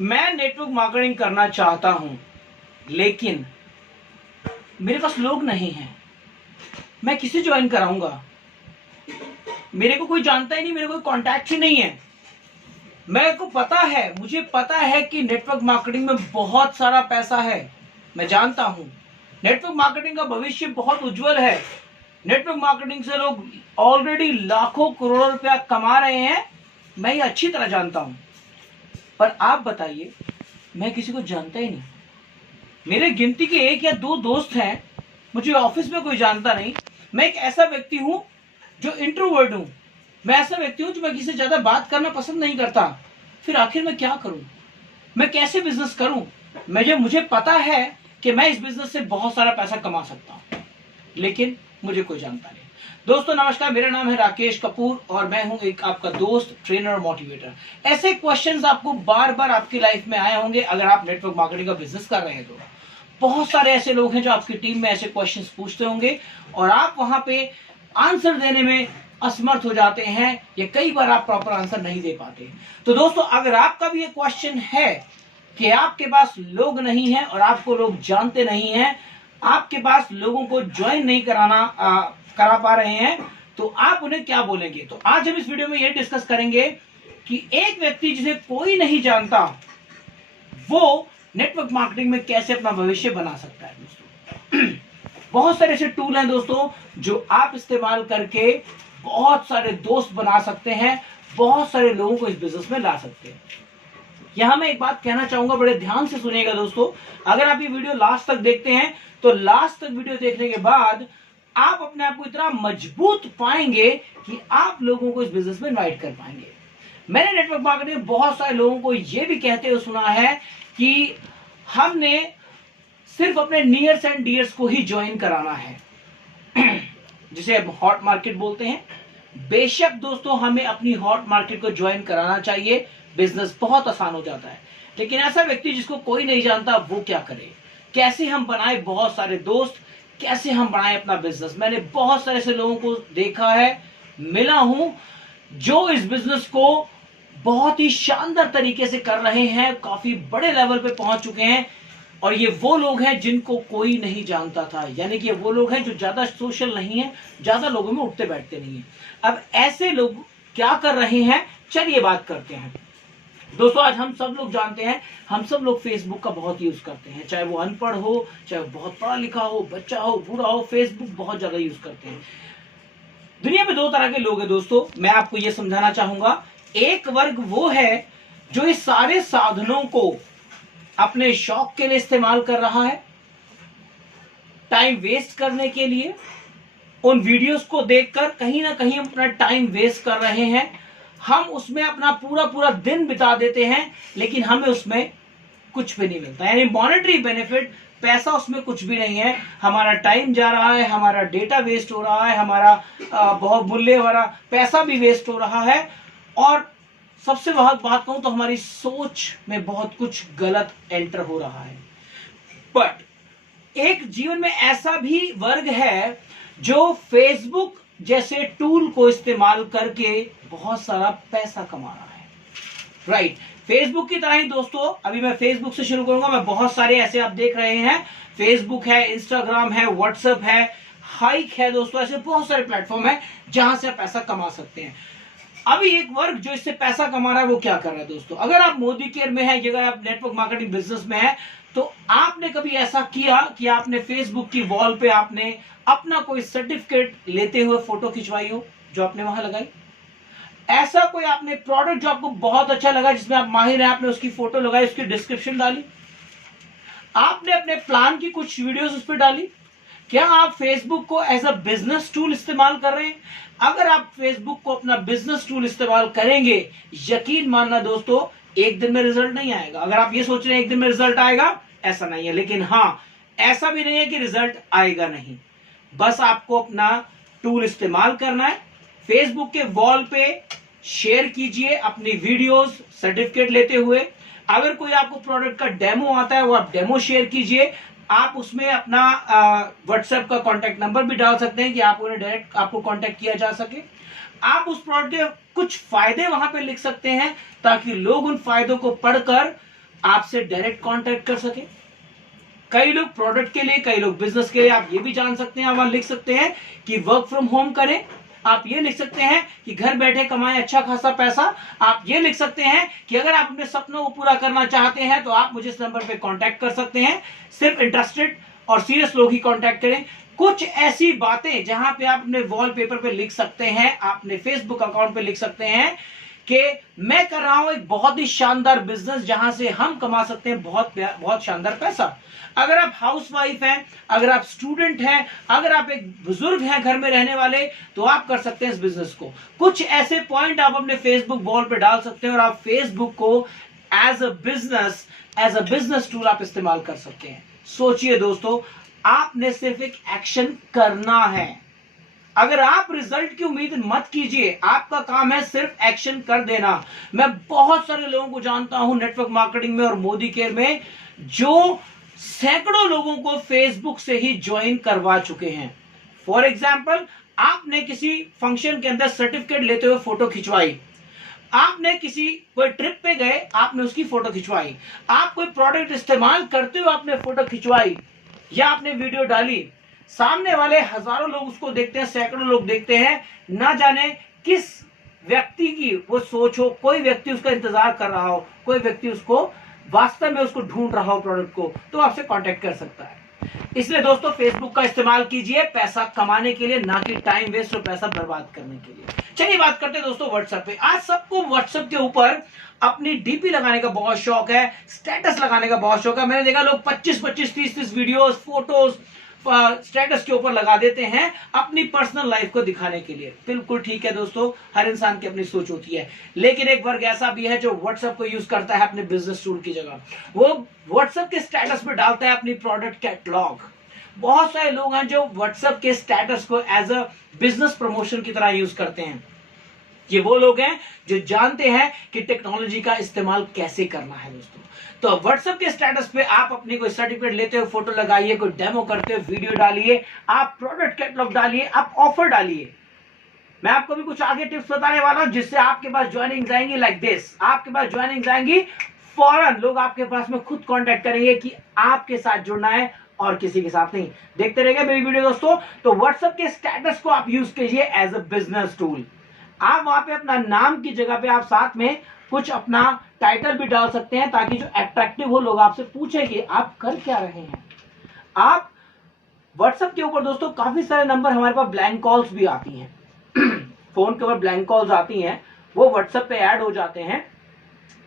मैं network marketing करना चाहता हूं, लेकिन मेरे पास लोग नहीं हैं। मैं किसे ज्वाइन कराऊंगा? मेरे को कोई जानता ही नहीं, मेरे कोई कॉन्टैक्ट ही नहीं है। मेरे को पता है, मुझे पता है कि नेटवर्क मार्केटिंग में बहुत सारा पैसा है। मैं जानता हूं नेटवर्क मार्केटिंग का भविष्य बहुत उज्जवल है। नेटवर्क मार्केटिंग से लोग ऑलरेडी लाखों करोड़ों रुपया कमा रहे हैं। मैं ये अच्छी तरह जानता हूं, पर आप बताइए, मैं किसी को जानता ही नहीं। मेरे गिनती के 1 या 2 दोस्त हैं, मुझे ऑफिस में कोई जानता नहीं। मैं एक ऐसा व्यक्ति हूं जो इंट्रोवर्ट हूं। मैं ऐसा व्यक्ति हूं जो मैं किसी से ज्यादा बात करना पसंद नहीं करता। फिर आखिर मैं क्या करूं? मैं कैसे बिजनेस करूं? मुझे पता है कि मैं इस बिजनेस से बहुत सारा पैसा कमा सकता हूं, लेकिन मुझे कोई जानता नहीं। दोस्तों नमस्कार, मेरा नाम है राकेश कपूर और मैं हूं एक आपका दोस्त, ट्रेनर और मोटिवेटर। ऐसे क्वेश्चंस आपको बार बार आपकी लाइफ में आए होंगे अगर आप नेटवर्क मार्केटिंग का बिजनेस कर रहे हैं तो। बहुत सारे ऐसे लोग हैं जो आपकी टीम में ऐसे क्वेश्चंस पूछते होंगे और आप वहां पे आंसर देने में असमर्थ हो जाते हैं या कई बार आप प्रॉपर आंसर नहीं दे पाते। तो दोस्तों, अगर आपका भी ये क्वेश्चन है कि आपके पास लोग नहीं है और आपको लोग जानते नहीं हैं, आपके पास लोगों को ज्वाइन नहीं करा पा रहे हैं, तो आप उन्हें क्या बोलेंगे? तो आज हम इस वीडियो में ये डिस्कस करेंगे कि एक व्यक्ति जिसे कोई नहीं जानता, वो नेटवर्क मार्केटिंग में कैसे अपना भविष्य बना सकता है। दोस्तों बहुत सारे ऐसे टूल हैं दोस्तों जो आप इस्तेमाल करके बहुत सारे दोस्त बना सकते हैं, बहुत सारे लोगों को इस बिजनेस में ला सकते हैं। यहां मैं एक बात कहना चाहूंगा, बड़े ध्यान से सुनिएगा दोस्तों। अगर आप ये वीडियो लास्ट तक देखते हैं तो लास्ट तक वीडियो देखने के बाद आप अपने आप को इतना मजबूत पाएंगे कि आप लोगों को इस बिजनेस में इनवाइट कर पाएंगे। मैंने नेटवर्क मार्केटिंग में बहुत सारे लोगों को यह भी कहते हुए सुना है कि हमने सिर्फ अपने नियर्स एंड डियर्स को ही ज्वाइन कराना है, जिसे हम हॉट मार्केट बोलते हैं। बेशक दोस्तों, हमें अपनी हॉट मार्केट को ज्वाइन कराना चाहिए, बिजनेस बहुत आसान हो जाता है। लेकिन ऐसा व्यक्ति जिसको कोई नहीं जानता, वो क्या करे? कैसे हम बनाए बहुत सारे दोस्त, कैसे हम बनाए अपना बिजनेस? मैंने बहुत सारे ऐसे लोगों को देखा है, मिला हूं, जो इस बिजनेस को बहुत ही शानदार तरीके से कर रहे हैं, काफी बड़े लेवल पे पहुंच चुके हैं। और ये वो लोग हैं जिनको कोई नहीं जानता था, यानी कि वो लोग हैं जो ज्यादा सोशल नहीं है, ज्यादा लोगों में उठते बैठते नहीं है। अब ऐसे लोग क्या कर रहे हैं, चलिए बात करते हैं। दोस्तों आज हम सब लोग जानते हैं, हम सब लोग फेसबुक का बहुत यूज करते हैं, चाहे वो अनपढ़ हो, चाहे वो बहुत पढ़ा लिखा हो, बच्चा हो, बूढ़ा हो, फेसबुक बहुत ज्यादा यूज करते हैं। दुनिया में 2 तरह के लोग हैं दोस्तों, मैं आपको ये समझाना चाहूंगा। एक वर्ग वो है जो इस सारे साधनों को अपने शौक के लिए इस्तेमाल कर रहा है, टाइम वेस्ट करने के लिए। उन वीडियोस को देखकर कहीं ना कहीं अपना टाइम वेस्ट कर रहे हैं। हम उसमें अपना पूरा पूरा दिन बिता देते हैं, लेकिन हमें उसमें कुछ भी नहीं मिलता, यानी मॉनेटरी बेनिफिट, पैसा उसमें कुछ भी नहीं है। हमारा टाइम जा रहा है, हमारा डेटा वेस्ट हो रहा है, हमारा बहुत मूल्य भरा पैसा भी वेस्ट हो रहा है। और सबसे बात कहूं तो हमारी सोच में बहुत कुछ गलत एंटर हो रहा है। बट एक जीवन में ऐसा भी वर्ग है जो फेसबुक जैसे टूल को इस्तेमाल करके बहुत सारा पैसा कमा रहा है। राइट, फेसबुक की तरह ही दोस्तों, अभी मैं फेसबुक से शुरू करूंगा। मैं बहुत सारे ऐसे आप देख रहे हैं, फेसबुक है, इंस्टाग्राम है, व्हाट्सएप है, हाइक है दोस्तों, ऐसे बहुत सारे प्लेटफॉर्म है जहां से आप पैसा कमा सकते हैं। अभी एक वर्ग जो इससे पैसा कमा रहा है वो क्या कर रहा है दोस्तों? अगर आप मोदी केयर में है, अगर आप नेटवर्क मार्केटिंग बिजनेस में है, तो आपने कभी ऐसा किया कि आपने फेसबुक की वॉल पे आपने अपना कोई सर्टिफिकेट लेते हुए फोटो खिंचवाई हो जो आपने वहां लगाई? ऐसा कोई आपने प्रोडक्ट जो आपको बहुत अच्छा लगा, जिसमें आप माहिर हैं, आपने उसकी फोटो लगाई, उसकी डिस्क्रिप्शन डाली, आपने अपने प्लान की कुछ वीडियोस उस पर डाली? क्या आप फेसबुक को एज अ बिजनेस टूल इस्तेमाल कर रहे हैं? अगर आप फेसबुक को अपना बिजनेस टूल इस्तेमाल करेंगे, यकीन मानना दोस्तों, एक दिन में रिजल्ट नहीं आएगा। अगर आप ये सोच रहे हैं एक दिन में रिजल्ट आएगा, ऐसा नहीं है। लेकिन हाँ, ऐसा भी नहीं है कि रिजल्ट आएगा नहीं। बस आपको अपना टूल इस्तेमाल करना है। फेसबुक के वॉल पे शेयर कीजिए अपनी वीडियोस सर्टिफिकेट लेते हुए। अगर कोई आपको प्रोडक्ट का डेमो आता है, वो आप डेमो शेयर कीजिए। आप उसमें अपना व्हाट्सएप का कांटेक्ट नंबर भी डाल सकते हैं कि आप उन्हें डायरेक्ट आपको कांटेक्ट किया जा सके। आप उस प्रोडक्ट के कुछ फायदे वहां पे लिख सकते हैं ताकि लोग उन फायदों को पढ़कर आपसे डायरेक्ट कांटेक्ट कर सके। कई लोग प्रोडक्ट के लिए, कई लोग बिजनेस के लिए। आप ये भी जान सकते हैं, आप वहां लिख सकते हैं कि वर्क फ्रॉम होम करें। आप ये लिख सकते हैं कि घर बैठे कमाएं अच्छा खासा पैसा। आप ये लिख सकते हैं कि अगर आप अपने सपनों को पूरा करना चाहते हैं तो आप मुझे इस नंबर पे कांटेक्ट कर सकते हैं। सिर्फ इंटरेस्टेड और सीरियस लोग ही कांटेक्ट करें। कुछ ऐसी बातें जहां पे आप अपने वॉलपेपर पे लिख सकते हैं, आप अपने फेसबुक अकाउंट पे लिख सकते हैं कि मैं कर रहा हूं एक बहुत ही शानदार बिजनेस जहां से हम कमा सकते हैं बहुत बहुत शानदार पैसा। अगर आप हाउसवाइफ हैं, अगर आप स्टूडेंट हैं, अगर आप एक बुजुर्ग हैं घर में रहने वाले, तो आप कर सकते हैं इस बिजनेस को। कुछ ऐसे पॉइंट आप अपने फेसबुक वॉल पे डाल सकते हैं और आप फेसबुक को एज अ बिजनेस टूल आप इस्तेमाल कर सकते हैं। सोचिए दोस्तों, आपने सिर्फ एक एक्शन करना है। अगर आप रिजल्ट की उम्मीद मत कीजिए, आपका काम है सिर्फ एक्शन कर देना। मैं बहुत सारे लोगों को जानता हूं नेटवर्क मार्केटिंग में और मोदी केयर में, जो सैकड़ों लोगों को फेसबुक से ही ज्वाइन करवा चुके हैं। फॉर एग्जाम्पल, आपने किसी फंक्शन के अंदर सर्टिफिकेट लेते हुए फोटो खिंचवाई, आपने किसी कोई ट्रिप पे गए, आपने उसकी फोटो खिंचवाई, आप कोई प्रोडक्ट इस्तेमाल करते हुए आपने फोटो खिंचवाई या आपने वीडियो डाली, सामने वाले हजारों लोग उसको देखते हैं, सैकड़ों लोग देखते हैं। ना जाने किस व्यक्ति की वो सोच हो, कोई व्यक्ति उसका इंतजार कर रहा हो, कोई व्यक्ति उसको वास्तव में उसको ढूंढ रहा हो प्रोडक्ट को, तो आपसे कांटेक्ट कर सकता है। इसलिए दोस्तों, फेसबुक का इस्तेमाल कीजिए पैसा कमाने के लिए, ना कि टाइम वेस्ट और पैसा बर्बाद करने के लिए। चलिए बात करते हैं दोस्तों व्हाट्सएप पे। आज सबको व्हाट्सएप के ऊपर अपनी डीपी लगाने का बहुत शौक है, स्टेटस लगाने का बहुत शौक है। मैंने देखा लोग 25-25, 30-30 वीडियोस, फोटोज स्टेटस के ऊपर लगा देते हैं अपनी पर्सनल लाइफ को दिखाने के लिए। बिल्कुल ठीक है दोस्तों, हर इंसान की अपनी सोच होती है, लेकिन एक वर्ग ऐसा भी है जो व्हाट्सएप को यूज करता है अपने बिजनेस टूल की जगह। वो व्हाट्सएप के स्टेटस पे डालता है अपनी प्रोडक्ट कैटलॉग। बहुत सारे लोग हैं जो व्हाट्सएप के स्टेटस को एज अ बिजनेस प्रमोशन की तरह यूज करते हैं। ये वो लोग हैं जो जानते हैं कि टेक्नोलॉजी का इस्तेमाल कैसे करना है दोस्तों। तो व्हाट्सएप के स्टेटस पे आप अपनी कोई सर्टिफिकेट लेते हुए फोटो लगाइए, कोई डेमो करते हुए वीडियो डालिए, आप प्रोडक्ट कैटलॉग डालिए, आप ऑफर डालिए। मैं आपको भी कुछ आगे टिप्स बताने वाला हूं जिससे आपके पास ज्वाइनिंग जाएंगी लाइक दिस। आपके पास ज्वाइनिंग जाएंगी, फौरन लोग आपके पास में खुद कांटेक्ट करेंगे कि आपके साथ जुड़ना है और किसी के साथ नहीं। देखते रहिए मेरी वीडियो दोस्तों। तो व्हाट्सएप के स्टेटस को आप यूज कीजिए एज अ बिजनेस टूल। आप वहां पे अपना नाम की जगह पे आप साथ में कुछ अपना टाइटल भी डाल सकते हैं, ताकि जो अट्रैक्टिव हो, लोग आपसे पूछेंगे आप कर क्या रहे हैं। आप व्हाट्सएप के ऊपर दोस्तों काफी सारे नंबर, हमारे पास ब्लैंक कॉल्स भी आती हैं फोन के ऊपर ब्लैंक कॉल्स आती हैं, वो व्हाट्सएप पे ऐड हो जाते हैं।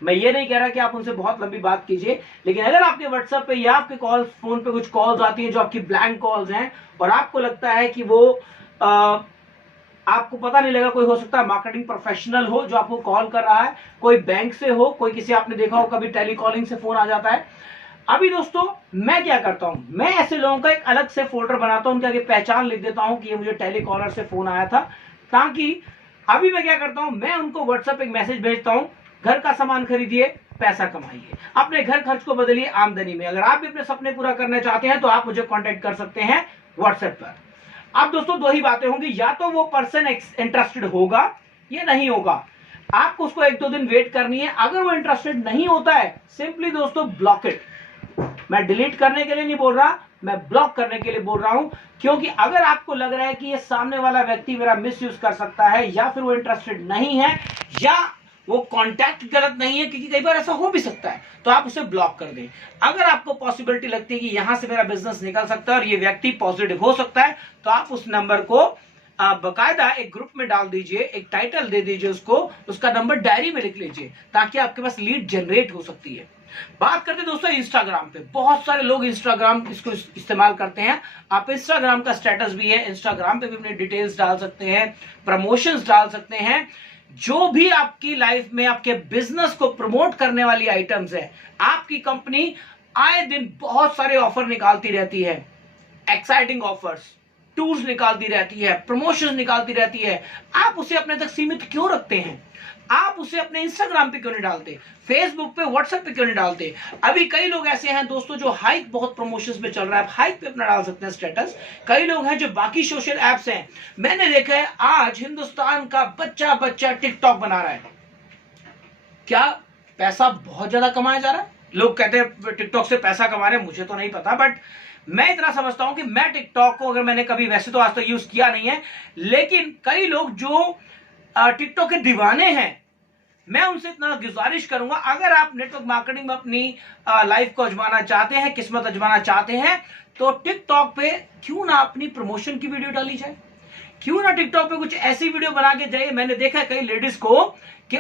मैं ये नहीं कह रहा कि आप उनसे बहुत लंबी बात कीजिए, लेकिन अगर आपके व्हाट्सएप पे या आपके कॉल फोन पे कुछ कॉल्स आती हैं जो आपकी ब्लैंक कॉल्स हैं और आपको लगता है कि वो आपको पता नहीं लगा, कोई हो सकता है मार्केटिंग प्रोफेशनल हो जो आपको कॉल कर रहा है, कोई बैंक से हो, कोई किसी आपने देखा हो कभी टेलीकॉलिंग से फोन आ जाता है। अभी दोस्तों मैं क्या करता हूं, मैं ऐसे लोगों का एक अलग से फोल्डर बनाता हूं, उनके आगे पहचान लिख देता हूं कि ये मुझे टेलीकॉलर से फोन आया था, ताकि अभी मैं क्या करता हूं, मैं उनको व्हाट्सएप एक मैसेज भेजता हूं, घर का सामान खरीदिए, पैसा कमाइए, अपने घर खर्च को बदलिए आमदनी में। अगर आप भी अपने सपने पूरा करना चाहते हैं तो आप मुझे कांटेक्ट कर सकते हैं व्हाट्सएप पर। अब दोस्तों दो ही बातें होंगी, या तो वो पर्सन इंटरेस्टेड होगा या नहीं होगा। आपको उसको 1-2 दिन वेट करनी है। अगर वो इंटरेस्टेड नहीं होता है, सिंपली दोस्तों ब्लॉक इट। मैं डिलीट करने के लिए नहीं बोल रहा, मैं ब्लॉक करने के लिए बोल रहा हूं, क्योंकि अगर आपको लग रहा है कि ये सामने वाला व्यक्ति मेरा मिसयूज कर सकता है, या फिर वो इंटरेस्टेड नहीं है, या वो कांटेक्ट गलत नहीं है, क्योंकि कई बार ऐसा हो भी सकता है, तो आप उसे ब्लॉक कर दें। अगर आपको पॉसिबिलिटी लगती है कि यहां से मेरा बिजनेस निकल सकता है और ये व्यक्ति पॉजिटिव हो सकता है, तो आप उस नंबर को बकायदा एक ग्रुप में डाल दीजिए, एक टाइटल दे दीजिए उसको, उसका नंबर डायरी में लिख लीजिए, ताकि आपके पास लीड जनरेट हो सकती है। बात करते हैं दोस्तों इंस्टाग्राम पे। बहुत सारे लोग इंस्टाग्राम इसको इस्तेमाल करते हैं। आप इंस्टाग्राम का स्टेटस भी है, इंस्टाग्राम पे भी अपनी डिटेल्स डाल सकते हैं, प्रमोशंस डाल सकते हैं, जो भी आपकी लाइफ में आपके बिजनेस को प्रमोट करने वाली आइटम्स है। आपकी कंपनी आए दिन बहुत सारे ऑफर निकालती रहती है, एक्साइटिंग ऑफर्स, टूर्स निकालती रहती है, प्रमोशंस निकालती रहती है। आप उसे अपने तक सीमित क्यों रखते हैं? आप उसे अपने इंस्टाग्राम पे क्यों नहीं डालते, फेसबुक पे, व्हाट्सएप पे क्यों नहीं डालते? अभी कई लोग ऐसे हैं दोस्तों जो हाइक बहुत प्रमोशंस में चल रहा है, हाइक पे अपना डाल सकते हैं स्टेटस। कई लोग हैं जो बाकी सोशल एप्स हैं, मैंने देखा है आज हिंदुस्तान का बच्चा टिकटॉक बना रहा है। क्या पैसा बहुत ज्यादा कमाया जा रहा है? लोग कहते हैं टिकटॉक से पैसा कमा रहे हैं, मुझे तो नहीं पता, बट मैं इतना समझता हूं कि मैं टिकटॉक को, अगर मैंने कभी वैसे तो आज तक यूज किया नहीं है, लेकिन कई लोग जो टिकटॉक के दीवाने हैं, मैं उनसे इतना गुजारिश करूंगा, अगर आप नेटवर्क मार्केटिंग में अपनी लाइफ को आजमाना चाहते हैं, किस्मत आजमाना चाहते हैं, तो टिकटॉक पे क्यों ना अपनी प्रमोशन की वीडियो डाली जाए, क्यों ना टिकटॉक पे कुछ ऐसी वीडियो बना के जाइए। मैंने देखा है कई लेडीज को कि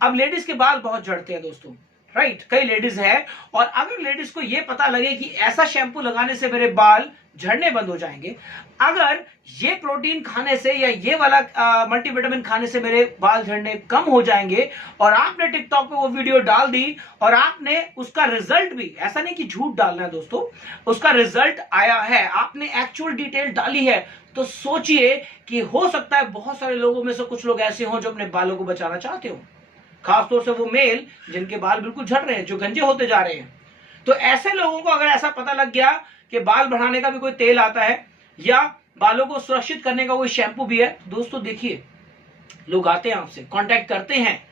अब लेडीज के बाल बहुत झड़ते हैं दोस्तों, राइट, कई लेडीज है, और अगर लेडीज को यह पता लगे कि ऐसा शैम्पू लगाने से मेरे बाल झड़ने बंद हो जाएंगे, अगर ये प्रोटीन खाने से या ये वाला मल्टीविटामिन खाने से मेरे बाल झड़ने कम हो जाएंगे, और आपने टिकटॉक पे वो वीडियो डाल दी और आपने उसका रिजल्ट भी, ऐसा नहीं कि झूठ डालना है दोस्तों, उसका रिजल्ट आया है, आपने एक्चुअल डिटेल डाली है, तो सोचिए कि हो सकता है बहुत सारे लोगों में से कुछ लोग ऐसे हों जो अपने बालों को बचाना चाहते हो, खासतौर से वो मेल जिनके बाल बिल्कुल झड़ रहे हैं, जो गंजे होते जा रहे हैं। तो ऐसे लोगों को अगर ऐसा पता लग गया कि बाल बढ़ाने का भी कोई तेल आता है या बालों को सुरक्षित करने का कोई शैम्पू भी है, दोस्तों देखिए, लोग आते हैं आपसे, कांटेक्ट करते हैं,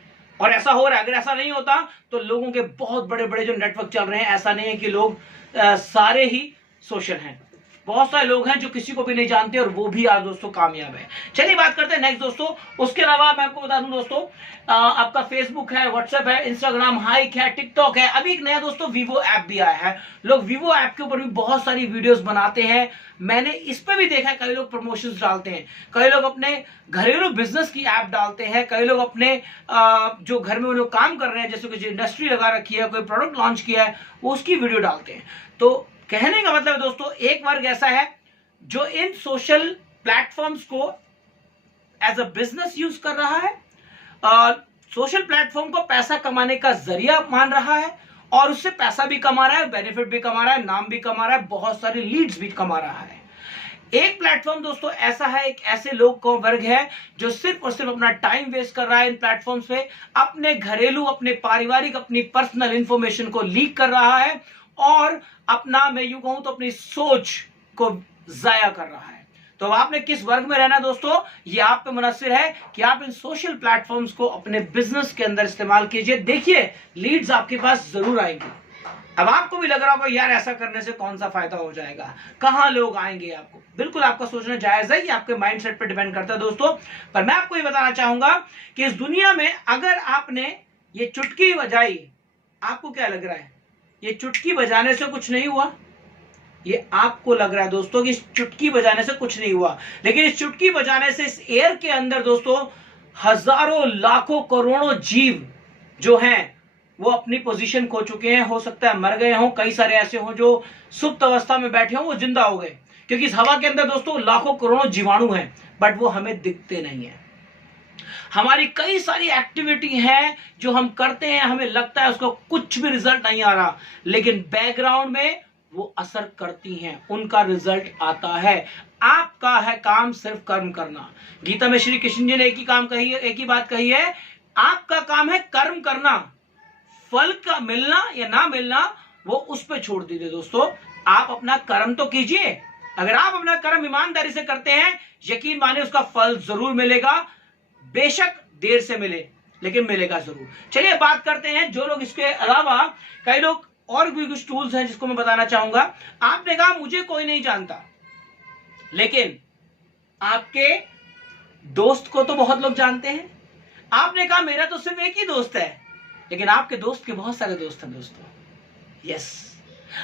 और ऐसा हो रहा है। अगर ऐसा नहीं होता तो लोगों के बहुत बड़े बड़े जो नेटवर्क चल रहे हैं, ऐसा नहीं है कि लोग सारे ही सोशल हैं, बहुत सारे लोग हैं जो किसी को भी नहीं जानते और वो भी आज दोस्तों कामयाब है। चलिए बात करते हैं नेक्स्ट दोस्तों। उसके अलावा मैं आपको बता दूं दोस्तों, आपका फेसबुक है, व्हाट्सएप है, इंस्टाग्राम, हाइक है, टिकटॉक है, अभी एक नया दोस्तों वीवो ऐप भी आया है। लोग वीवो ऐप के ऊपर भी बहुत सारी वीडियोस बनाते हैं, मैंने इस पे भी देखा है, कई लोग प्रमोशंस डालते हैं, कई लोग अपने घरेलू बिजनेस की ऐप डालते हैं, कई लोग अपने जो घर में वो लोग काम कर रहे हैं, जैसे कुछ इंडस्ट्री लगा रखी है, कोई प्रोडक्ट लॉन्च किया है, वो उसकी वीडियो डालते हैं। तो कहने का मतलब दोस्तों, एक वर्ग ऐसा है जो इन सोशल प्लेटफॉर्म्स को एज अ बिजनेस यूज कर रहा है, सोशल प्लेटफॉर्म को पैसा कमाने का जरिया मान रहा है, और उससे पैसा भी कमा रहा है, बेनिफिट भी कमा रहा है, नाम भी कमा रहा है, बहुत सारी लीड्स भी कमा रहा है। एक प्लेटफॉर्म दोस्तों ऐसा है, एक ऐसे लोग का वर्ग है जो सिर्फ और सिर्फ अपना टाइम वेस्ट कर रहा है इन प्लेटफॉर्म्स पे, अपने घरेलू, अपने पारिवारिक, अपनी पर्सनल इंफॉर्मेशन को लीक कर रहा है, और अपना, मैं यूं कहूं तो अपनी सोच को जाया कर रहा है। तो अब आपने किस वर्ग में रहना है दोस्तों, ये आप पे मुनस्सिर है कि आप इन सोशल प्लेटफॉर्म्स को अपने बिजनेस के अंदर इस्तेमाल कीजिए। देखिए, लीड्स आपके पास जरूर आएंगी। अब आपको भी लग रहा होगा यार ऐसा करने से कौन सा फायदा हो जाएगा, कहां लोग आएंगे, आपको बिल्कुल आपका सोचना जायज है, ये आपके माइंडसेट पे डिपेंड करता है दोस्तों। पर मैं आपको ये बताना चाहूंगा कि इस दुनिया में अगर आपने ये चुटकी बजाई, आपको क्या लग रहा है, ये चुटकी बजाने से कुछ नहीं हुआ, ये आपको लग रहा है दोस्तों कि इस चुटकी बजाने से कुछ नहीं हुआ, लेकिन इस चुटकी बजाने से इस एयर के अंदर दोस्तों हजारों, लाखों, करोड़ों जीव जो हैं वो अपनी पोजीशन खो चुके हैं, हो सकता है मर गए हों, कई सारे ऐसे हों जो सुप्त अवस्था में बैठे हों, वो जिंदा हो गए, क्योंकि इस हवा के अंदर दोस्तों लाखों करोड़ों जीवाणु हैं, बट वो हमें दिखते नहीं है। हमारी कई सारी एक्टिविटी है जो हम करते हैं, हमें लगता है उसका कुछ भी रिजल्ट नहीं आ रहा, लेकिन बैकग्राउंड में वो असर करती हैं, उनका रिजल्ट आता है। आपका है काम सिर्फ कर्म करना। गीता में श्री कृष्ण जी ने एक ही काम कही है, एक ही बात कही है, आपका काम है कर्म करना, फल का मिलना या ना मिलना वो उस पर छोड़ दीजिए दोस्तों। आप अपना कर्म तो कीजिए, अगर आप अपना कर्म ईमानदारी से करते हैं, यकीन माने उसका फल जरूर मिलेगा, बेशक देर से मिले, लेकिन मिलेगा जरूर। चलिए बात करते हैं जो लोग, इसके अलावा कई लोग और भी कुछ टूल्स हैं जिसको मैं बताना चाहूंगा। आपने कहा मुझे कोई नहीं जानता, लेकिन आपके दोस्त को तो बहुत लोग जानते हैं। आपने कहा मेरा तो सिर्फ एक ही दोस्त है, लेकिन आपके दोस्त के बहुत सारे दोस्त हैं दोस्तों। यस,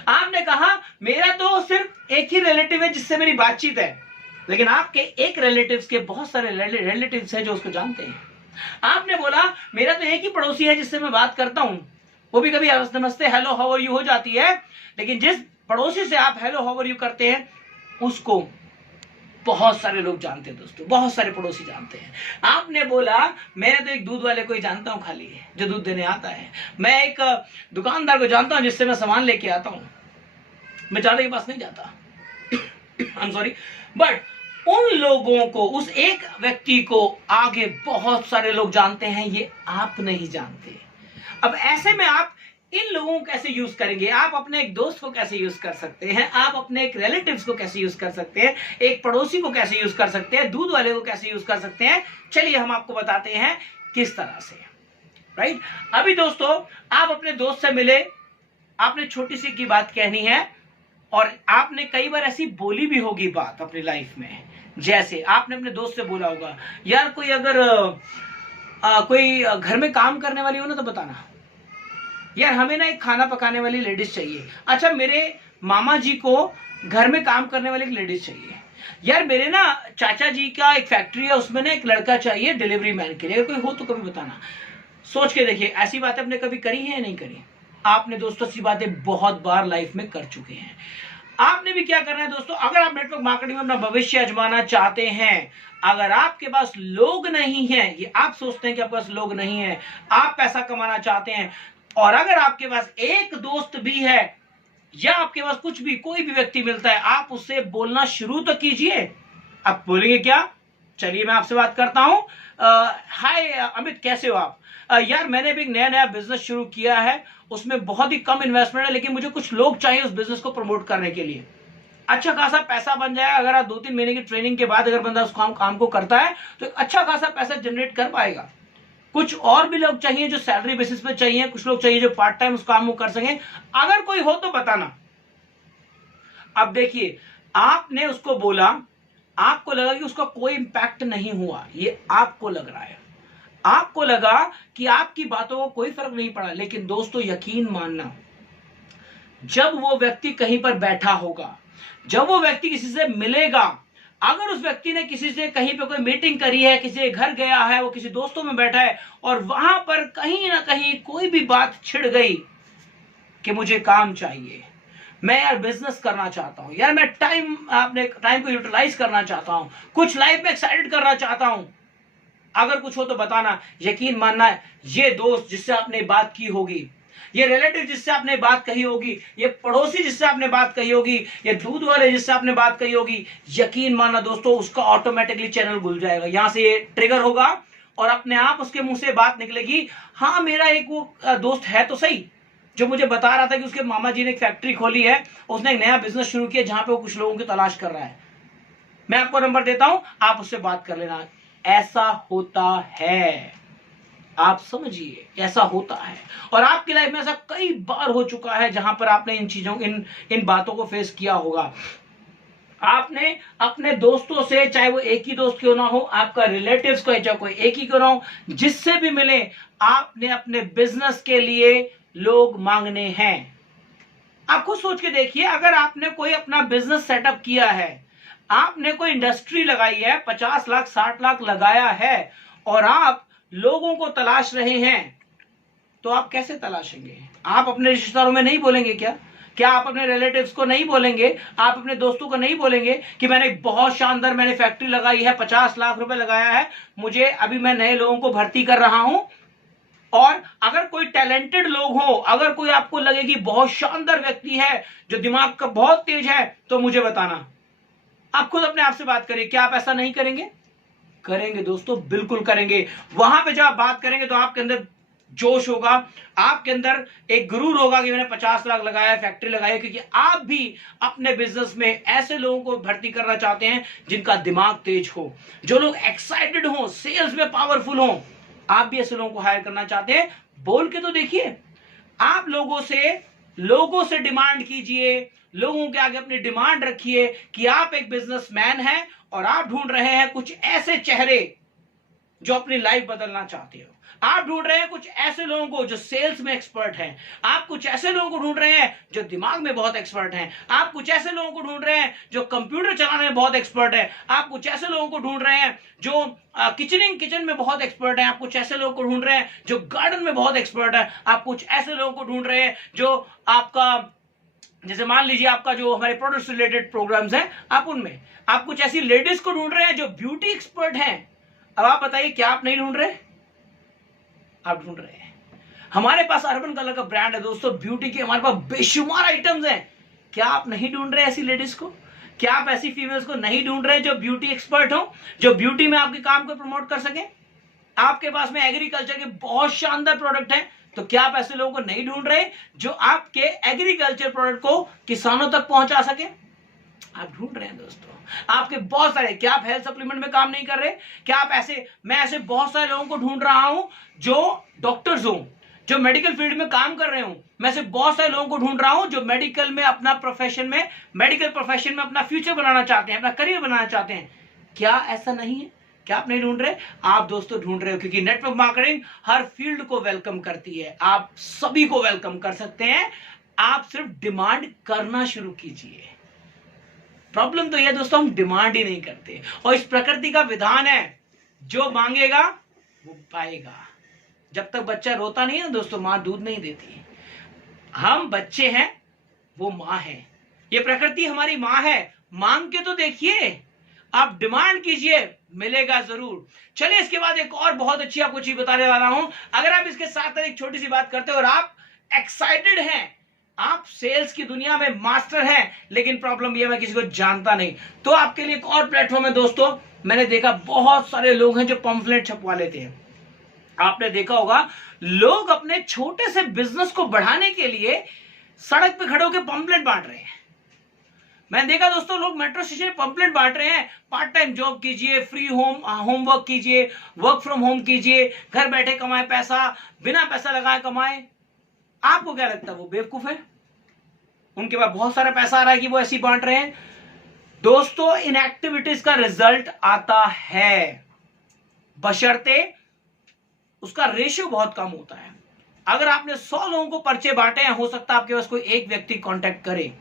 आपने कहा मेरा तो सिर्फ एक ही रिलेटिव है जिससे मेरी बातचीत है, लेकिन आपके एक रिलेटिव्स के बहुत सारे रिलेटिव्स हैं जो उसको जानते हैं। आपने बोला मेरा तो एक ही पड़ोसी है जिससे मैं बात करता हूं, वो भी कभी नमस्ते, हेलो, हाउ आर यू हो जाती है, लेकिन जिस पड़ोसी से आप हेलो, हाउ आर यू करते हैं, उसको बहुत सारे लोग जानते हैं दोस्तों, बहुत सारे पड़ोसी जानते हैं। आपने बोला मैं तो एक दूध वाले को ही जानता हूं, खाली जो दूध देने आता है, मैं एक दुकानदार को जानता हूं जिससे मैं सामान लेके आता हूं, मैं ज्यादा के पास नहीं जाता, आई एम सॉरी, बट उन लोगों को, उस एक व्यक्ति को आगे बहुत सारे लोग जानते हैं, ये आप नहीं जानते। अब ऐसे में आप इन लोगों को कैसे यूज करेंगे, आप अपने एक दोस्त को कैसे यूज कर सकते हैं, आप अपने एक रिलेटिव्स को कैसे यूज कर सकते हैं, एक पड़ोसी को कैसे यूज कर सकते हैं, दूध वाले को कैसे यूज कर सकते हैं, चलिए हम आपको बताते हैं किस तरह से। राइट, अभी दोस्तों आप अपने दोस्त से मिले, आपने छोटी सी की बात कहनी है, और आपने कई बार ऐसी बोली भी होगी बात अपनी लाइफ में, जैसे आपने अपने दोस्त से बोला होगा, यार कोई अगर कोई घर में काम करने वाली हो ना तो बताना, यार हमें ना एक खाना पकाने वाली लेडीज चाहिए। अच्छा, मेरे मामा जी को घर में काम करने वाली एक लेडीज चाहिए। यार मेरे ना चाचा जी का एक फैक्ट्री है, उसमें ना एक लड़का चाहिए डिलीवरी मैन के लिए, अगर कोई हो तो कभी बताना। सोच के देखिए, ऐसी बातें आपने कभी करी है या नहीं करी? आपने दोस्तों ऐसी बातें बहुत बार लाइफ में कर चुके हैं। आपने भी क्या करना है दोस्तों, अगर आप नेटवर्क मार्केटिंग में अपना भविष्य आजमाना चाहते हैं, अगर आपके पास लोग नहीं है, ये आप सोचते हैं कि आपके पास लोग नहीं है, आप पैसा कमाना चाहते हैं, और अगर आपके पास एक दोस्त भी है या आपके पास कुछ भी कोई भी व्यक्ति मिलता है, आप उससे बोलना शुरू तो कीजिए। आप बोलेंगे क्या? चलिए मैं आपसे बात करता हूं। हाय अमित, कैसे हो आप? यार मैंने भी एक नया नया बिजनेस शुरू किया है, उसमें बहुत ही कम इन्वेस्टमेंट है, लेकिन मुझे कुछ लोग चाहिए उस बिजनेस को प्रमोट करने के लिए। अच्छा खासा पैसा बन जाएगा, अगर आप 2-3 महीने की ट्रेनिंग के बाद अगर बंदा उस काम को करता है तो अच्छा खासा पैसा जनरेट कर पाएगा। कुछ और भी लोग चाहिए जो सैलरी बेसिस पे चाहिए, कुछ लोग चाहिए जो पार्ट टाइम उस काम को कर सकें, अगर कोई हो तो बताना। अब देखिए, आपने उसको बोला, आपको लगा कि उसका कोई इंपैक्ट नहीं हुआ, ये आपको लग रहा है, आपको लगा कि आपकी बातों को कोई फर्क नहीं पड़ा, लेकिन दोस्तों यकीन मानना, जब वो व्यक्ति कहीं पर बैठा होगा, जब वो व्यक्ति किसी से मिलेगा, अगर उस व्यक्ति ने किसी से कहीं पे कोई मीटिंग करी है, किसी के घर गया है, वो किसी दोस्तों में बैठा है, और वहां पर कहीं ना कहीं कोई भी बात छिड़ गई कि मुझे काम चाहिए, मैं यार बिजनेस करना चाहता हूं, यार मैं अपने टाइम को यूटिलाइज करना चाहता हूं, कुछ लाइफ में एक्साइटेड करना चाहता हूं, अगर कुछ हो तो बताना। यकीन मानना है, ये दोस्त जिससे आपने बात की होगी, ये रिलेटिव जिससे आपने बात कही होगी, ये पड़ोसी जिससे आपने बात कही होगी, ये दूध वाले जिससे आपने बात कही होगी, यकीन मानना दोस्तों उसका ऑटोमेटिकली चैनल खुल जाएगा, यहां से ये ट्रिगर होगा और अपने आप उसके मुंह से बात निकलेगी, हाँ मेरा एक वो दोस्त है तो सही जो मुझे बता रहा था कि उसके मामा जी ने एक फैक्ट्री खोली है, उसने एक नया बिजनेस शुरू किया जहां पे वो कुछ लोगों की तलाश कर रहा है, मैं आपको नंबर देता हूं, आप उससे बात कर लेना। ऐसा होता है, आप समझिए, ऐसा होता है, और आपकी लाइफ में ऐसा कई बार हो चुका है जहां पर आपने इन चीजों इन बातों को फेस किया होगा। आपने अपने दोस्तों से, चाहे वो एक ही दोस्त क्यों ना हो, आपका रिलेटिव्स को चाहे कोई एक ही क्यों ना हो, जिससे भी मिले, आपने अपने बिजनेस के लिए लोग मांगने हैं। आप खुद सोच के देखिए, अगर आपने कोई अपना बिजनेस सेटअप किया है, आपने कोई इंडस्ट्री लगाई है, 50 लाख 60 लाख लगाया है, और आप लोगों को तलाश रहे हैं, तो आप कैसे तलाशेंगे? आप अपने रिश्तेदारों में नहीं बोलेंगे क्या आप अपने रिलेटिव्स को नहीं बोलेंगे, आप अपने दोस्तों को नहीं बोलेंगे कि मैंने बहुत शानदार मैंने फैक्ट्री लगाई है, 50 लाख रुपए लगाया है, मुझे अभी मैं नए लोगों को भर्ती कर रहा हूं, और अगर कोई टैलेंटेड लोग हो, अगर कोई आपको लगे कि बहुत शानदार व्यक्ति है जो दिमाग का बहुत तेज है, तो मुझे बताना। आप खुद अपने आप से बात करिए, क्या आप ऐसा नहीं करेंगे? करेंगे दोस्तों, बिल्कुल करेंगे। वहां पे जब आप बात करेंगे तो आपके अंदर जोश होगा, आपके अंदर एक गुरूर होगा कि मैंने 50 लाख लगाया, फैक्ट्री लगाई, क्योंकि आप भी अपने बिजनेस में ऐसे लोगों को भर्ती करना चाहते हैं जिनका दिमाग तेज हो, जो लोग एक्साइटेड हो, सेल्स में पावरफुल हो, आप भी ऐसे लोगों को हायर करना चाहते हैं। बोल के तो देखिए, आप लोगों से डिमांड कीजिए, लोगों के आगे अपनी डिमांड रखिए कि आप एक बिजनेसमैन हैं और आप ढूंढ रहे हैं कुछ ऐसे चेहरे जो अपनी लाइफ बदलना चाहते हो, आप ढूंढ रहे हैं कुछ ऐसे लोगों को जो सेल्स में एक्सपर्ट हैं, आप कुछ ऐसे लोगों को ढूंढ रहे हैं जो दिमाग में बहुत एक्सपर्ट हैं, आप कुछ ऐसे लोगों को ढूंढ रहे हैं जो कंप्यूटर चलाने में बहुत एक्सपर्ट है, आप कुछ ऐसे लोगों को ढूंढ रहे हैं जो किचन में बहुत एक्सपर्ट है, आप कुछ ऐसे लोगों को ढूंढ रहे हैं जो गार्डन में बहुत एक्सपर्ट है, आप कुछ ऐसे लोगों को ढूंढ रहे हैं जो आपका, जैसे मान लीजिए आपका जो हमारे प्रोडक्ट्स रिलेटेड प्रोग्राम्स हैं, आप उनमें आप कुछ ऐसी लेडीज को ढूंढ रहे हैं जो ब्यूटी एक्सपर्ट हैं। अब आप बताइए, क्या आप नहीं ढूंढ रहे? आप ढूंढ रहे हैं। हमारे पास अर्बन कलर का ब्रांड है दोस्तों, ब्यूटी के हमारे पास बेशुमार आइटम्स हैं। क्या आप नहीं ढूंढ रहे ऐसी लेडीज को? क्या आप ऐसी फीमेल्स को नहीं ढूंढ रहे जो ब्यूटी एक्सपर्ट हो, जो ब्यूटी में आपके काम को प्रमोट कर सके? आपके पास में एग्रीकल्चर के बहुत शानदार प्रोडक्ट हैं, तो क्या आप ऐसे लोगों को नहीं ढूंढ रहे जो आपके एग्रीकल्चर प्रोडक्ट को किसानों तक पहुंचा सके? आप ढूंढ रहे हैं दोस्तों। आपके बहुत सारे, क्या आप हेल्थ सप्लीमेंट में काम नहीं कर रहे? क्या आप मैं ऐसे बहुत सारे लोगों को ढूंढ रहा हूं जो डॉक्टर्स हो, जो मेडिकल फील्ड में काम कर रहे हूं, मैं सिर्फ बहुत सारे लोगों को ढूंढ रहा हूं जो मेडिकल में अपना मेडिकल प्रोफेशन में अपना फ्यूचर बनाना चाहते हैं, अपना करियर बनाना चाहते हैं। क्या ऐसा नहीं है? क्या आप नहीं ढूंढ रहे? आप दोस्तों ढूंढ रहे हो, क्योंकि नेटवर्क मार्केटिंग हर फील्ड को वेलकम करती है। आप सभी को वेलकम कर सकते हैं, आप सिर्फ डिमांड करना शुरू कीजिए। प्रॉब्लम तो यह दोस्तों, हम डिमांड ही नहीं करते, और इस प्रकृति का विधान है, जो मांगेगा वो पाएगा। जब तक बच्चा रोता नहीं है दोस्तों, मां दूध नहीं देती। हम बच्चे हैं, वो मां है, ये प्रकृति हमारी मां है। मांग के तो देखिए, आप डिमांड कीजिए, मिलेगा जरूर। चलिए, इसके बाद एक और बहुत अच्छी आपको चीज बताने वाला हूं। अगर आप इसके साथ एक छोटी सी बात करते हो और आप एक्साइटेड हैं, आप सेल्स की दुनिया में मास्टर हैं, लेकिन प्रॉब्लम यह मैं किसी को जानता नहीं, तो आपके लिए एक और प्लेटफॉर्म है दोस्तों। मैंने देखा बहुत सारे लोग हैं जो पंफलेट छपवा लेते हैं। आपने देखा होगा, लोग अपने छोटे से बिजनेस को बढ़ाने के लिए सड़क पे खड़े होकर पंफलेट बांट रहे हैं। मैंने देखा दोस्तों, लोग मेट्रो स्टेशन में पंफलेट बांट रहे हैं, पार्ट टाइम जॉब कीजिए, फ्री होमवर्क कीजिए, वर्क फ्रॉम होम कीजिए, घर बैठे कमाए पैसा, बिना पैसा लगाए कमाए। आपको क्या लगता है वो बेवकूफ है? उनके पास बहुत सारा पैसा आ रहा है कि वो ऐसी बांट रहे हैं? दोस्तों, इन एक्टिविटीज का रिजल्ट आता है, बशर्ते उसका रेशियो बहुत कम होता है। अगर आपने 100 लोगों को पर्चे बांटे हैं, हो सकता है आपके पास कोई एक व्यक्ति कांटेक्ट करे।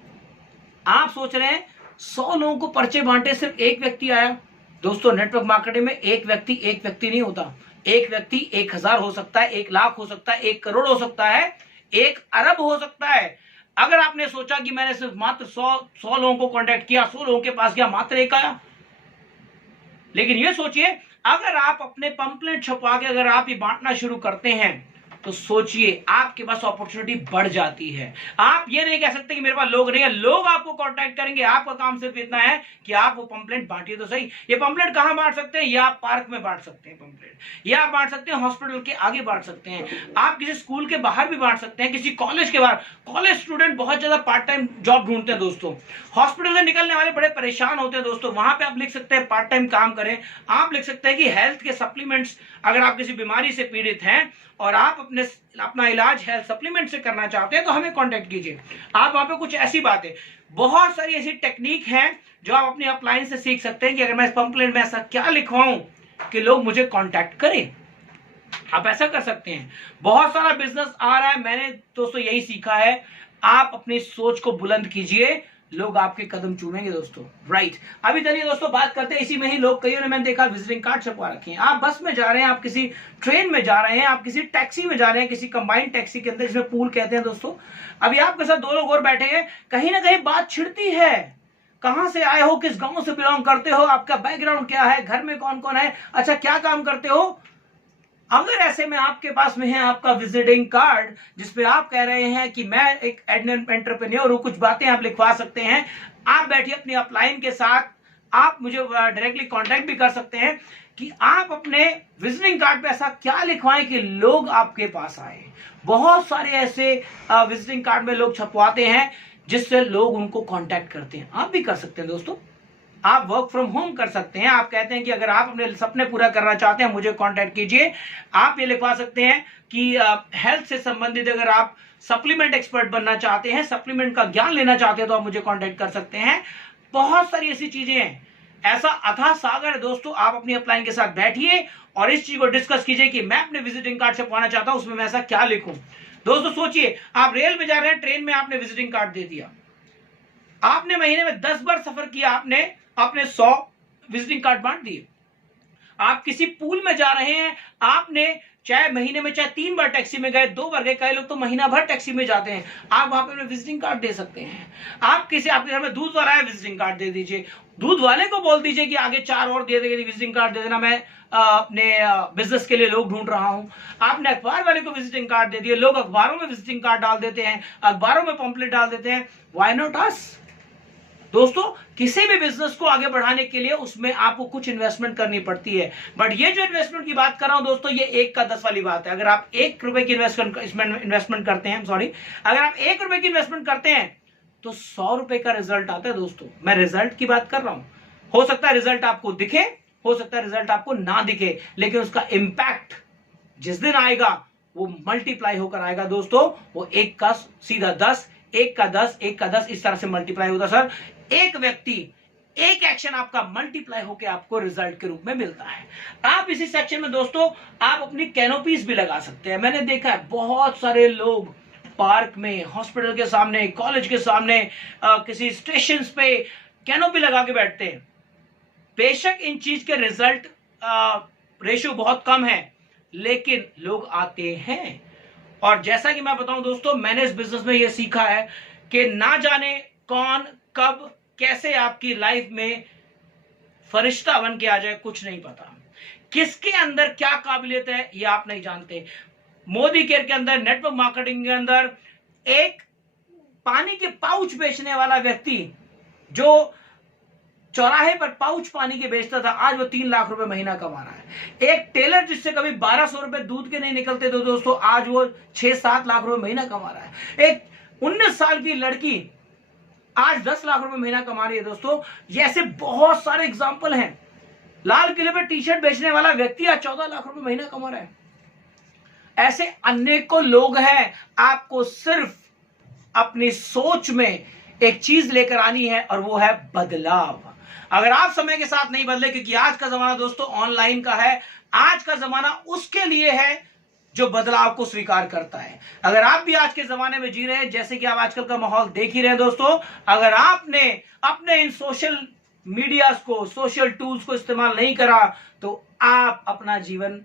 आप सोच रहे हैं 100 लोगों को पर्चे बांटे, सिर्फ एक व्यक्ति आया। दोस्तों, नेटवर्क मार्केटिंग में एक व्यक्ति नहीं होता। एक व्यक्ति 1000 हो सकता है, 1 लाख हो सकता है, 1 करोड़ हो सकता है, 1 अरब हो सकता है। अगर आपने सोचा कि मैंने सिर्फ मात्र 100 लोगों को कांटेक्ट किया, 100 लोगों के पास गया, मात्र 1 आया। लेकिन ये सोचिए, अगर आप अपने पंपलेट छपवा के अगर आप ये बांटना शुरू करते हैं, तो सोचिए आपके पास अपॉर्चुनिटी बढ़ जाती है। आप ये नहीं कह सकते कि मेरे पास लोग नहीं है, लोग आपको कांटेक्ट करेंगे। आपका काम सिर्फ इतना है कि आप वो पंपलेट बांटिए तो सही। ये पंपलेट कहां बांट सकते हैं? या आप पार्क में बांट सकते हैं पंपलेट, या आप बांट सकते हैं हॉस्पिटल के आगे बांट सकते हैं, आप किसी स्कूल के बाहर भी बांट सकते हैं, किसी कॉलेज के बाहर। कॉलेज स्टूडेंट बहुत ज्यादा पार्ट टाइम जॉब ढूंढते हैं दोस्तों, हॉस्पिटल से निकलने वाले बड़े परेशान होते हैं दोस्तों। वहां पे आप लिख सकते हैं पार्ट टाइम काम करें। आप लिख सकते हैं कि हेल्थ के सप्लीमेंट्स, अगर आप किसी बीमारी से पीड़ित हैं और आप अपना इलाज हेल्थ सप्लीमेंट से करना चाहते हैं, तो हमें कांटेक्ट कीजिए। आप वहां पे कुछ ऐसी बातें, बहुत सारी ऐसी टेक्निक हैं जो आप अपनी अपलाइन से सीख सकते हैं कि अगर मैं इस पंपलेट में ऐसा क्या लिखवाऊं कि लोग मुझे कांटेक्ट करें। आप ऐसा कर सकते हैं। बहुत सारा बिजनेस आ रहा है, मैंने दोस्तों यही सीखा है। आप अपनी सोच को बुलंद कीजिए, लोग आपके कदम चूमेंगे दोस्तों। राइट, अभी चलिए दोस्तों बात करते हैं। इसी में ही लोग, कईयों ने मैंने देखा विजिटिंग कार्ड छपवा रखे हैं। आप बस में जा रहे हैं, आप किसी ट्रेन में जा रहे हैं, आप किसी टैक्सी में जा रहे हैं, किसी कंबाइंड टैक्सी के अंदर, जिसमें पूल कहते हैं दोस्तों। अभी आपके साथ 2 लोग और बैठे हैं, कहीं ना कहीं बात छिड़ती है। कहां से आए हो, किस गांव से बिलोंग करते हो, आपका बैकग्राउंड क्या है, घर में कौन कौन है, अच्छा क्या काम करते हो। अगर ऐसे में आपके पास में है आपका विजिटिंग कार्ड, जिसपे आप कह रहे हैं कि मैं एक एंटरप्रेन्योर हूं, कुछ बातें आप लिखवा सकते हैं। आप बैठिए अपनी अपलाइन के साथ, आप मुझे डायरेक्टली कांटेक्ट भी कर सकते हैं कि आप अपने विजिटिंग कार्ड पे ऐसा क्या लिखवाएं कि लोग आपके पास आए। बहुत सारे ऐसे विजिटिंग कार्ड में लोग छपवाते हैं जिससे लोग उनको कांटेक्ट करते हैं। आप भी कर सकते हैं दोस्तों। आप वर्क फ्रॉम होम कर सकते हैं। आप कहते हैं कि अगर आप अपने सपने पूरा करना चाहते हैं, मुझे कांटेक्ट कीजिए। आप ये लिखवा सकते हैं कि हेल्थ से संबंधित अगर आप सप्लीमेंट एक्सपर्ट बनना चाहते हैं, सप्लीमेंट का ज्ञान लेना चाहते हैं, तो आप मुझे कांटेक्ट कर सकते हैं। बहुत सारी ऐसी चीजें हैं, ऐसा अथाह सागर है दोस्तों। आप अपनी अपलाइन के साथ बैठिए और इस चीज को डिस्कस कीजिए कि मैं अपने विजिटिंग कार्ड छपवाना चाहता हूं, उसमें मैं ऐसा क्या लिखूं। दोस्तों सोचिए, आप रेल में जा रहे हैं, ट्रेन में आपने विजिटिंग कार्ड दे दिया, आपने महीने में 10 बार सफर किया, आपने 100 विजिटिंग कार्ड बांट दिए। आप किसी पूल में जा रहे हैं, आपने चाहे महीने में चाहे 3 बार टैक्सी में गए, 2 बार गए, कई लोग तो महीना भर टैक्सी में जाते हैं, आप वहां पे अपने विजिटिंग कार्ड दे सकते हैं। आप किसी, आपके घर में दूध वाला है, विजिटिंग कार्ड दे दीजिए। दूध वाले को बोल दीजिए कि आगे 4 और दे देंगे, विजिटिंग कार्ड दे देना, मैं अपने बिजनेस के लिए लोग ढूंढ रहा हूं। आपने अखबार वाले को विजिटिंग कार्ड दे दिए, लोग अखबारों में विजिटिंग कार्ड डाल देते हैं, अखबारों में पंपलेट डाल देते हैं। व्हाई नॉट अस दोस्तों। किसी भी बिजनेस को आगे बढ़ाने के लिए उसमें आपको कुछ इन्वेस्टमेंट करनी पड़ती है, बट ये जो इन्वेस्टमेंट की बात कर रहा हूं दोस्तों, ये 1 का 10 वाली बात है। अगर आप 1 रुपए की इन्वेस्टमेंट करते हैं, अगर आप 1 रुपए की इन्वेस्टमेंट करते हैं तो 100 रुपए का रिजल्ट आता है दोस्तों। मैं रिजल्ट की बात कर रहा हूं। हो सकता है रिजल्ट आपको दिखे, हो सकता है रिजल्ट आपको ना दिखे, लेकिन उसका इंपैक्ट जिस दिन आएगा वो मल्टीप्लाई होकर आएगा दोस्तों। वो 1 का सीधा 10, 1 का 10, 1 का 10 इस तरह से मल्टीप्लाई होता सर। एक व्यक्ति, एक एक्शन आपका मल्टीप्लाई होकर आपको रिजल्ट के रूप में मिलता है। आप इसी सेक्शन में दोस्तों आप अपनी कैनोपीज भी लगा सकते हैं। मैंने देखा है बहुत सारे लोग पार्क में, हॉस्पिटल के सामने, कॉलेज के सामने, किसी स्टेशन पे कैनोपी लगा के बैठते हैं। बेशक इन चीज के रिजल्ट रेशियो बहुत कम है, लेकिन लोग आते हैं। और जैसा कि मैं बताऊं दोस्तों, मैंने इस बिजनेस में यह सीखा है कि ना जाने कौन कब कैसे आपकी लाइफ में फरिश्ता बन के आ जाए, कुछ नहीं पता। किसके अंदर क्या काबिलियत है ये आप नहीं जानते। मोदी केयर के अंदर, नेटवर्क मार्केटिंग के अंदर, एक पानी के पाउच बेचने वाला व्यक्ति जो चौराहे पर पाउच पानी के बेचता था, आज वो 3 लाख रुपए महीना कमा रहा है। एक टेलर जिससे कभी 1200 रुपए दूध के नहीं निकलते थे दोस्तों, आज वो 6-7 लाख रुपए महीना कमा रहा है। एक 19 साल की लड़की आज 10 लाख रुपए महीना कमा रही है दोस्तों। ये ऐसे बहुत सारे एग्जाम्पल हैं। लाल किले पर टी शर्ट बेचने वाला व्यक्ति आज 14 लाख रुपए महीना कमा रहा है। ऐसे अनेकों लोग हैं। आपको सिर्फ अपनी सोच में एक चीज लेकर आनी है और वो है बदलाव। अगर आप समय के साथ नहीं बदले, क्योंकि आज का जमाना दोस्तों ऑनलाइन का है, आज का जमाना उसके लिए है जो बदलाव को स्वीकार करता है। अगर आप भी आज के जमाने में जी रहे हैं, जैसे कि आप आजकल का माहौल देख ही रहे हैं दोस्तों, अगर आपने अपने इन सोशल मीडिया को, सोशल टूल्स को इस्तेमाल नहीं करा, तो आप अपना जीवन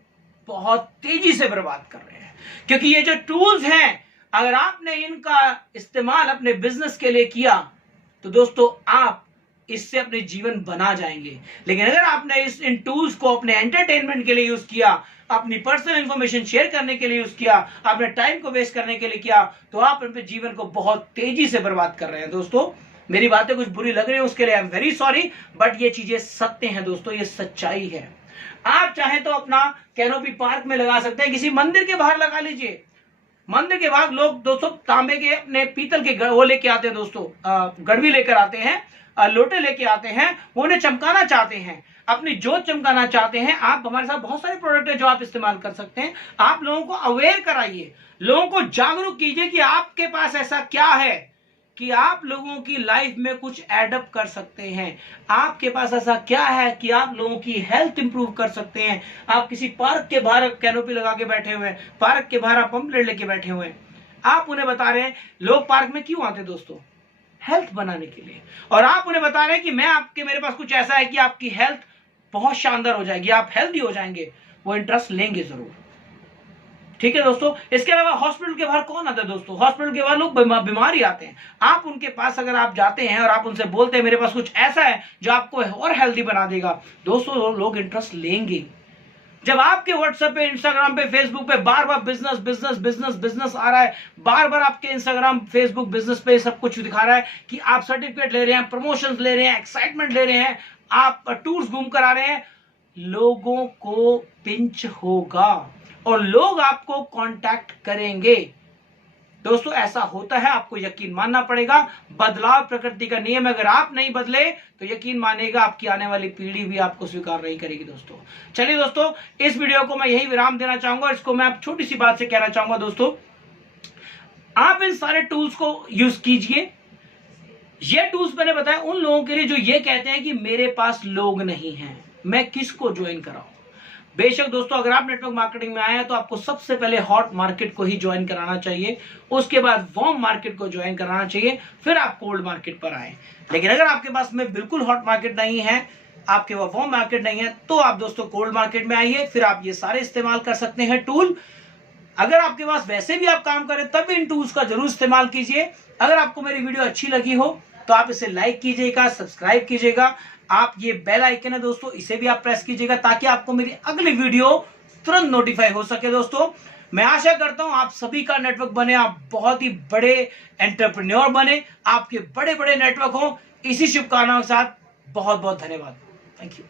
बहुत तेजी से बर्बाद कर रहे हैं। क्योंकि ये जो टूल्स हैं, अगर आपने इनका इस्तेमाल अपने बिजनेस के लिए किया तो दोस्तों आप इससे अपने जीवन बना जाएंगे। लेकिन अगर आपने इन टूल्स को अपने एंटरटेनमेंट के लिए यूज किया, अपनी पर्सनल इंफॉर्मेशन शेयर करने के लिए यूज किया, अपने टाइम को वेस्ट करने के लिए किया, तो आप अपने जीवन को बहुत तेजी से बर्बाद कर रहे हैं दोस्तों। मेरी बातें कुछ बुरी लग रही है उसके लिए I am very sorry, but ये चीजें सत्य हैं दोस्तों, ये सच्चाई है। आप चाहें तो अपना कैनोपी पार्क में लगा सकते हैं, किसी मंदिर के बाहर लगा लीजिए। मंदिर के बाहर लोग दोस्तों तांबे के, अपने पीतल के वो लेके आते हैं दोस्तों, गड़वी लेकर आते हैं, लोटे लेके आते हैं, वो उन्हें चमकाना चाहते हैं, अपनी जोत चमकाना चाहते हैं। आप हमारे साथ बहुत सारे प्रोडक्ट हैं जो आप इस्तेमाल कर सकते हैं। आप लोगों को अवेयर कराइए, लोगों को जागरूक कीजिए कि आपके पास ऐसा क्या है कि आप लोगों की लाइफ में कुछ एडअप कर सकते हैं। आपके पास ऐसा क्या है कि आप लोगों की हेल्थ इंप्रूव कर सकते हैं। आप किसी पार्क के बाहर कैनोपी लगा के बैठे हुए हैं, पार्क के बाहर आप पंपलेट लेके बैठे हुए हैं, आप उन्हें बता रहे हैं लोग पार्क में क्यों आते हैं दोस्तों, हेल्थ बनाने के लिए। और आप उन्हें बता रहे हैं कि मेरे पास कुछ ऐसा है कि आपकी हेल्थ बहुत शानदार हो जाएगी, आप हेल्दी हो जाएंगे। वो इंटरेस्ट लेंगे जरूर। ठीक है दोस्तों। इसके अलावा हॉस्पिटल के बाहर कौन आता है दोस्तों, हॉस्पिटल के बाहर लोग बीमार ही आते हैं। आप उनके पास अगर आप जाते हैं और आप उनसे बोलते हैं मेरे पास कुछ ऐसा है जो आपको और हेल्दी बना देगा, दोस्तों लोग इंटरेस्ट लेंगे। जब आपके व्हाट्सएप पे, इंस्टाग्राम पे, फेसबुक पे बार बार बिजनेस बिजनेस बिजनेस बिजनेस आ रहा है, बार बार आपके इंस्टाग्राम, फेसबुक, बिजनेस पे सब कुछ दिखा रहा है कि आप सर्टिफिकेट ले रहे हैं, प्रमोशंस ले रहे हैं, एक्साइटमेंट ले रहे हैं, आप टूर्स घूम कर आ रहे हैं, लोगों को पिंच होगा और लोग आपको कांटेक्ट करेंगे। दोस्तों ऐसा होता है, आपको यकीन मानना पड़ेगा। बदलाव प्रकृति का नियम है, अगर आप नहीं बदले तो यकीन मानेगा आपकी आने वाली पीढ़ी भी आपको स्वीकार नहीं करेगी दोस्तों। चलिए दोस्तों, इस वीडियो को मैं यही विराम देना चाहूंगा। इसको मैं आप छोटी सी बात से कहना चाहूंगा दोस्तों, आप इन सारे टूल्स को यूज कीजिए। ये टूल्स मैंने बताया उन लोगों के लिए जो ये कहते हैं कि मेरे पास लोग नहीं है, मैं किसको ज्वाइन कराऊं। बेशक दोस्तों, अगर आप नेटवर्क मार्केटिंग में आए हैं तो आपको सबसे पहले हॉट मार्केट को ही ज्वाइन कराना चाहिए, उसके बाद वार्म मार्केट को ज्वाइन कराना चाहिए, फिर आप कोल्ड मार्केट पर आए। लेकिन अगर आपके पास में बिल्कुल हॉट मार्केट नहीं है, आपके पास वार्म मार्केट नहीं है, तो आप दोस्तों कोल्ड मार्केट में आइए, फिर आप ये सारे इस्तेमाल कर सकते हैं टूल। अगर आपके पास वैसे भी आप काम करें तब इन टूल्स का जरूर इस्तेमाल कीजिए। अगर आपको मेरी वीडियो अच्छी लगी हो तो आप इसे लाइक कीजिएगा, सब्सक्राइब कीजिएगा। आप ये बेल आइकन है दोस्तों, इसे भी आप प्रेस कीजिएगा ताकि आपको मेरी अगली वीडियो तुरंत नोटिफाई हो सके। दोस्तों मैं आशा करता हूं आप सभी का नेटवर्क बने, आप बहुत ही बड़े एंटरप्रेन्योर बने, आपके बड़े बड़े नेटवर्क हो। इसी शुभकामनाओं के साथ बहुत बहुत धन्यवाद। Thank you.